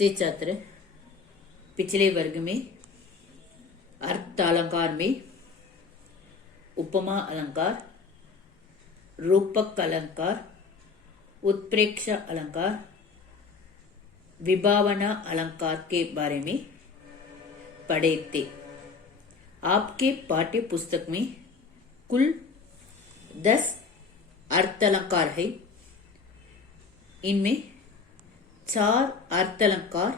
नमस्ते छात्र। पिछले वर्ग में अर्थ अलंकार में उपमा अलंकार, रूपक अलंकार, उत्प्रेक्षा अलंकार, विभावना अलंकार के बारे में पढ़े थे। आपके पाठ्य पुस्तक में कुल 10 अर्थ अलंकार है। इनमें 4 अर्थ अलंकार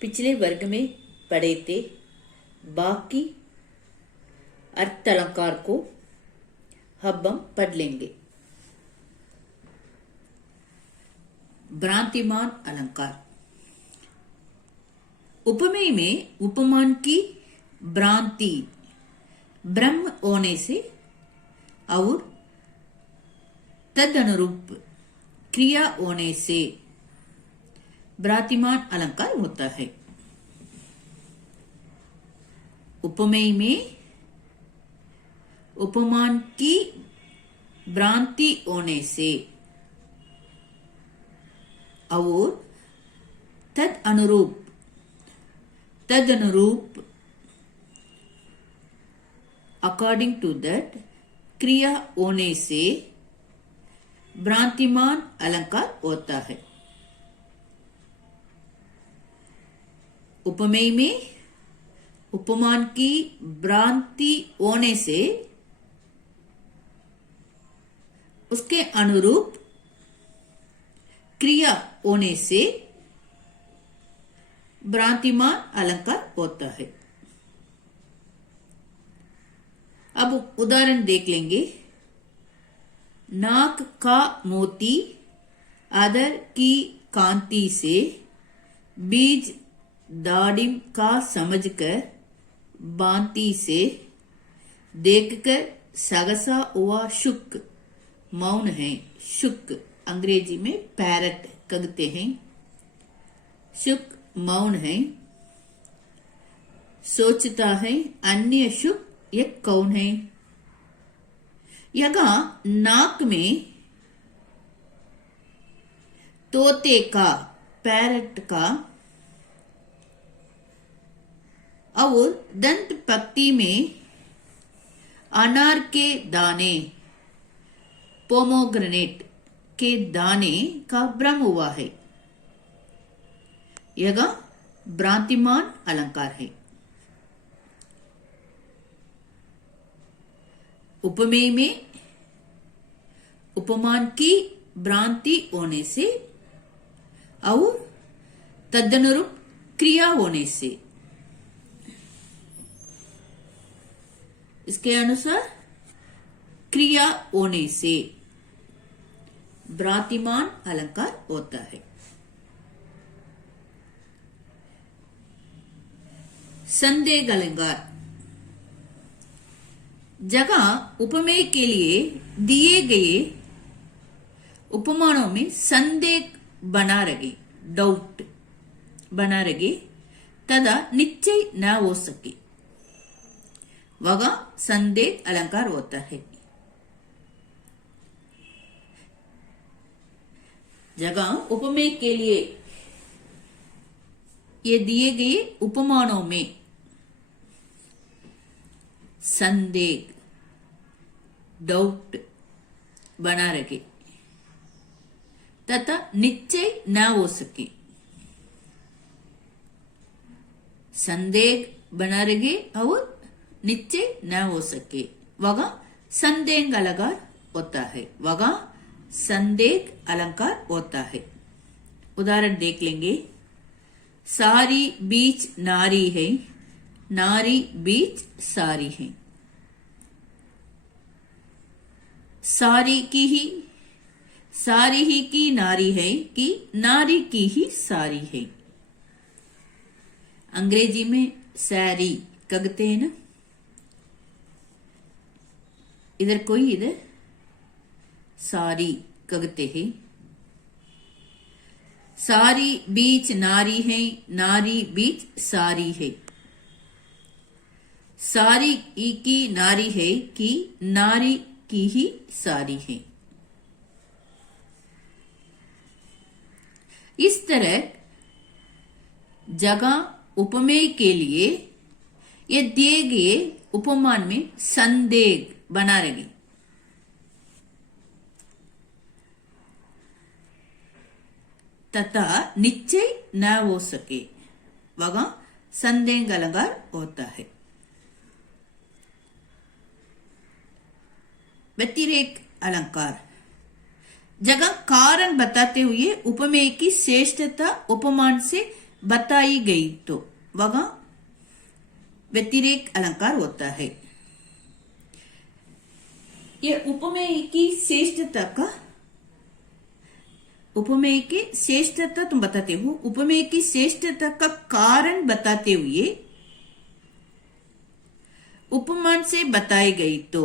पिछले वर्ग में पढ़े थे। बाकी अर्थ अलंकार को अब हम पढ़ लेंगे। भ्रांतिमान अलंकार। उपमेय में उपमान की भ्रांति ब्रह्म होने से और तदनुरूप क्रिया होने से भ्रांतिमान अलंकार होता है। उपमेय में उपमान की भ्रांति होने से और तदनुरूप अकॉर्डिंग टू दैट क्रिया होने से भ्रांतिमान अलंकार होता है। उपमेय में उपमान की भ्रांति होने से उसके अनुरूप क्रिया होने से भ्रांतिमान अलंकार होता है। अब उदाहरण देख लेंगे। नाक का मोती अदर की कांति से बीज दाड़िम का समझकर भांति से देखकर सहसा हुआ शुक मौन है। शुक अंग्रेजी में पैरट कहते हैं। शुक मौन है, सोचता है अन्य शुक ये कौन है। यहाँ नाक में तोते का, पैरट का और दंत पंक्ति में अनार के दाने, पोमोग्रेनेट के दाने का भ्रम हुआ है। यह भ्रांतिमान अलंकार है। उपमेय में उपमान की भ्रांति होने से और तदनुरूप क्रिया होने से, इसके अनुसार क्रिया होने से भ्रांतिमान अलंकार होता है। संदेह अलंकार। जगह उपमेय के लिए दिए गए उपमानों में संदेह बना रहे, डाउट बना रहे तथा निश्चय न हो सके, वह संदेह अलंकार होता है। जगह उपमेय के लिए ये दिए गए उपमानों में संदेह, डाउट बना रहे तथा निश्चय न हो सके, संदेह बना रहे और निश्चय न हो सके, वह संदेह अलंकार होता है। वह संदेह अलंकार होता है। उदाहरण देख लेंगे। सारी बीच नारी है, नारी बीच सारी है। सारी ही की नारी है कि नारी की ही सारी है। अंग्रेजी में सारी कहते हैं ना, इधर सारी कहते हैं। सारी बीच नारी है, नारी बीच सारी है। सारी की नारी है कि नारी की ही सारी है। इस तरह जगह उपमेय के लिए ये दिए गए उपमान में संदेह बना रहेगी। तथा निश्चय न हो सके, वहां संदेह अलंकार होता है। व्यतिरेक अलंकार, जगह कारण बताते हुए उपमेय की श्रेष्ठता उपमान से बताई गई तो वहां व्यतिरेक अलंकार होता है। यह उपमेय की श्रेष्ठता का, उपमेय की श्रेष्ठता तुम बताते हो, उपमेय की श्रेष्ठता का कारण बताते हुए उपमान से बताई गई तो,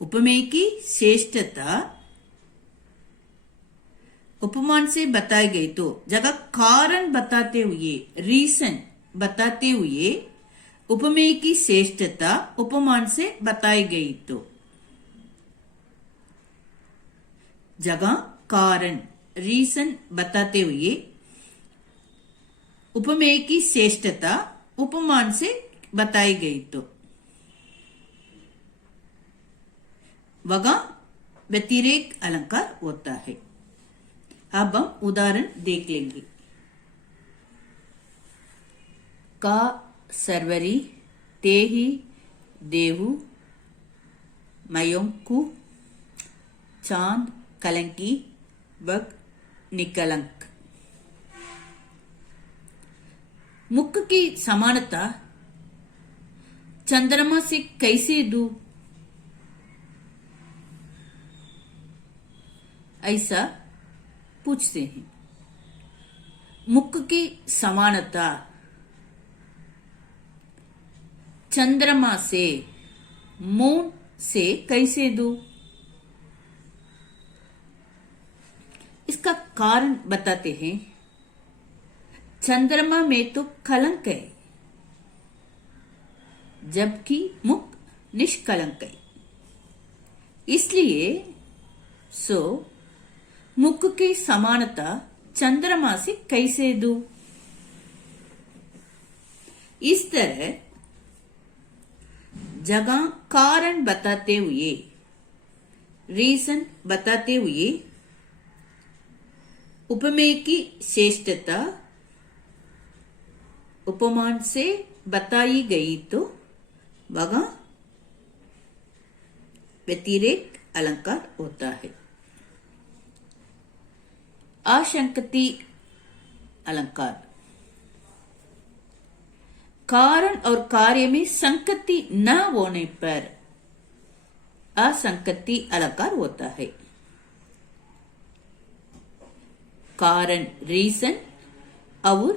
उपमेय की श्रेष्ठता उपमान से बताई गई तो जगह कारण बताते हुए, रीजन बताते हुए उपमेय की श्रेष्ठता उपमान से बताई गई तो, जगह कारण रीजन बताते हुए उपमेय की श्रेष्ठता उपमान से बताई गई तो वहां व्यतिरेक अलंकार होता है। अब हम उदाहरण देख लेंगे। का सर्वरी तेहि देहु मयोंकु चांद कलंकी वक निकलंक। मुख की समानता चंद्रमा से कैसे दूं, ऐसा पूछते हैं। मुख की समानता चंद्रमा से, मून से कैसे दूं? इसका कारण बताते हैं। चंद्रमा में तो कलंक है, जबकि मुख निष्कलंक है। इसलिए मुख की समानता चंद्रमा से कैसे दूं? इस तरह जगह कारण बताते हुए, रीजन बताते हुए उपमेय की श्रेष्ठता उपमान से बताई गई तो वहां व्यतिरेक अलंकार होता है। असंगति अलंकार, कारण और कार्य में संगति न होने पर असंगति अलंकार होता है। कारण रीजन और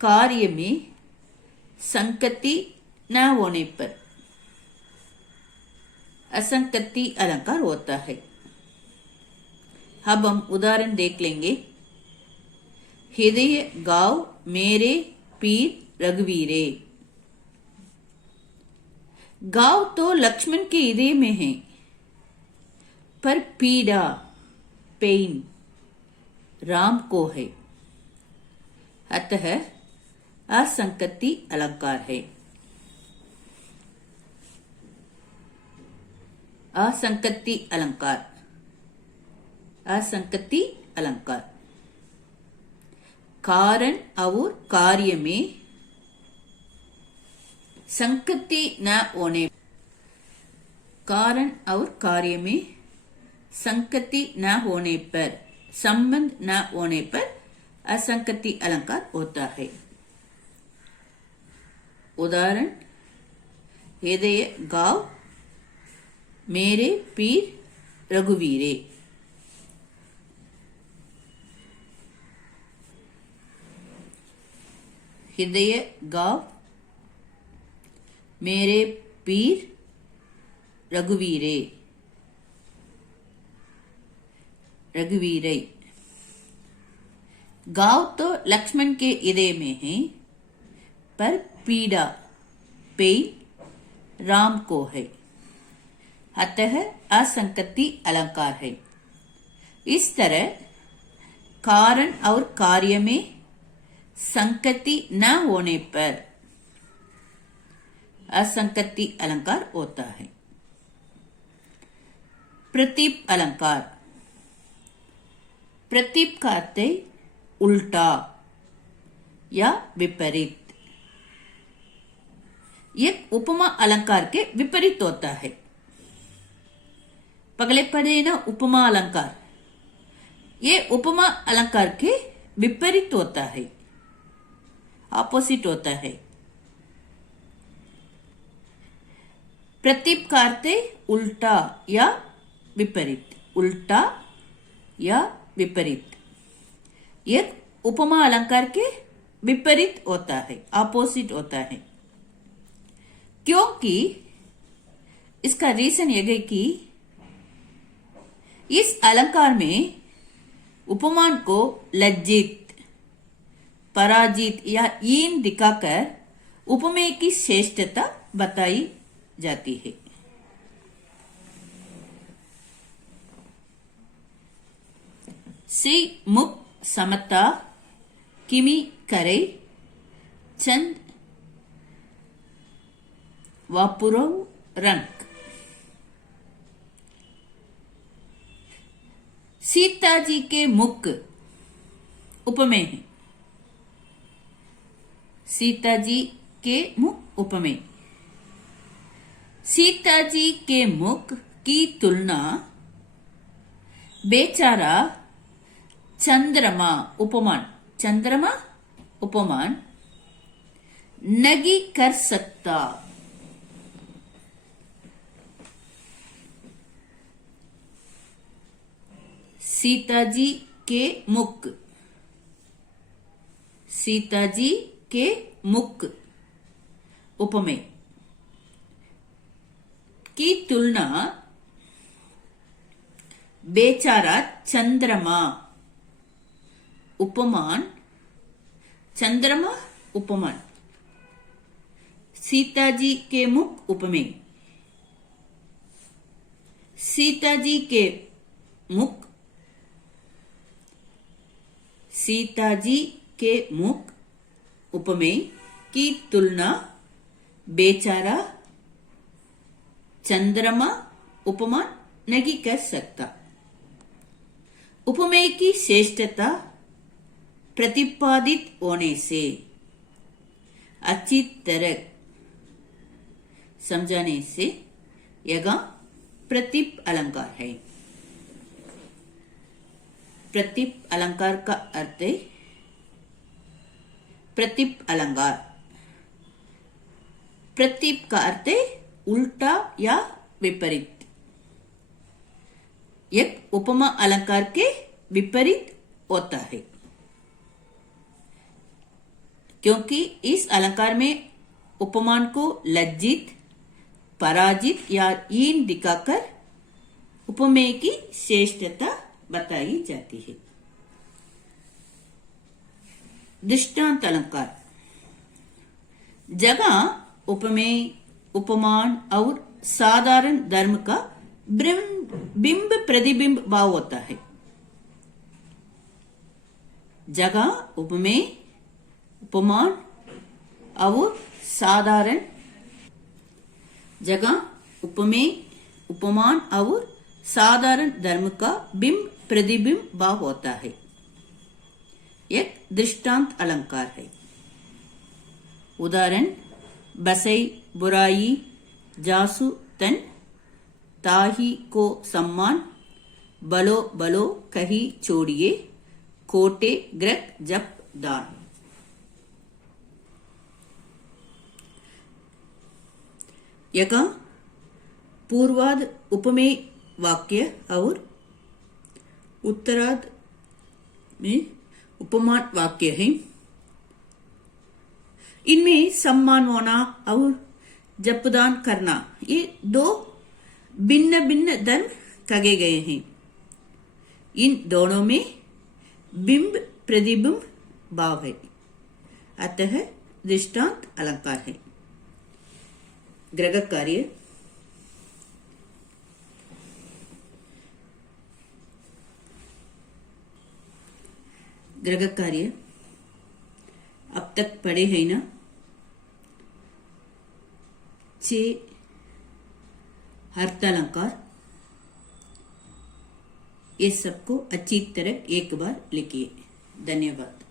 कार्य में संगति न होने पर असंगति अलंकार होता है। अब हम उदाहरण देख लेंगे। हृदय गाव मेरे पीर रघुवीरे। गाव तो लक्ष्मण के हृदय में है, पर पीड़ा पेन राम को है, अतः असंगति अलंकार है। असंगति अलंकार, असंगति अलंकार कारण और कार्य में संगति न होने, कारण और कार्य में संगति न होने पर, संबंध न होने पर असंगति अलंकार होता है। उदाहरण, हृदय गाव मेरे पीर रघुवीरे। हृदय गाव मेरे पीर रघुवीरे। रघुवीरे गाव तो लक्ष्मण के हृदय में है, पर पीड़ा पेन राम को है, अतः असंगति अलंकार है। इस तरह कारण और कार्य में संगति न होने पर असंगति अलंकार होता है। प्रतीप अलंकार। प्रतीप का अर्थ है उल्टा या विपरीत। एक उपमा अलंकार के विपरीत होता है। पगले पड़े ना उपमा अलंकार, ये उपमा अलंकार के विपरीत होता है, ऑपोजिट होता है। प्रतीप का अर्थ है उल्टा या विपरीत, उल्टा या विपरीत। एक उपमा अलंकार के विपरीत होता है, ऑपोजिट होता है। क्योंकि इसका रीजन यह है कि इस अलंकार में उपमान को लज्जित, पराजित या हीन दिखाकर उपमेय की श्रेष्ठता बताई जाती है। सी मुख समता किमी करे चंद वापुरव रंग। सीता जी के मुख उपमेय है। सीता जी के मुख उपमेय। सीता जी के मुख की तुलना बेचारा चंद्रमा उपमान, चंद्रमा उपमान नहीं कर सकता। सीता जी के मुख, सीता जी के मुख उपमेय की तुलना बेचारा चंद्रमा उपमान, चंद्रमा उपमान। सीता जी के मुख उपमेय। सीता जी के मुख, सीता जी के मुख उपमेय की तुलना बेचारा चंद्रमा उपमान नहीं कर सकता। उपमेय की श्रेष्ठता प्रतिपादित होने से अच्छी तरह समझाने से यह प्रतीप अलंकार है। प्रतीप अलंकार का अर्थ है प्रतीप अलंकार। प्रतीप का अर्थ है उल्टा या विपरीत। एक उपमा अलंकार के विपरीत होता है, क्योंकि इस अलंकार में उपमान को लज्जित, पराजित या हीन दिखाकर उपमेय की श्रेष्ठता बताई जाती है। दृष्टांत अलंकार। जगह उपमेय, उपमान और साधारण धर्म का बिंब प्रतिबिंब भाव होता है। जगह उपमेय, उपमान और साधारण, जगह उपमेय, उपमान और साधारण धर्म का बिंब प्रतिबिंब भाव होता है। एक दृष्टांत अलंकार है। उदाहरण बसई बुराई जासु तन ताही को सम्मान बलो बलो कही छोड़िए कोटे ग्रक जप दान। यह पूर्वाद उपमेय वाक्य और उत्तराद में उपमान वाक्य है। इनमें सम्मान होना और जपदान करना, ये दो भिन्न भिन्न धर्म कहे गए हैं। इन दोनों में बिंब प्रतिबिंब भाव है, अतः दृष्टांत अलंकार है। ग्रह कार्य। ग्रह कार्य अब तक पढ़े हैं ना। चे अर्थालंकार ये सबको अच्छी तरह एक बार लिखिए। धन्यवाद।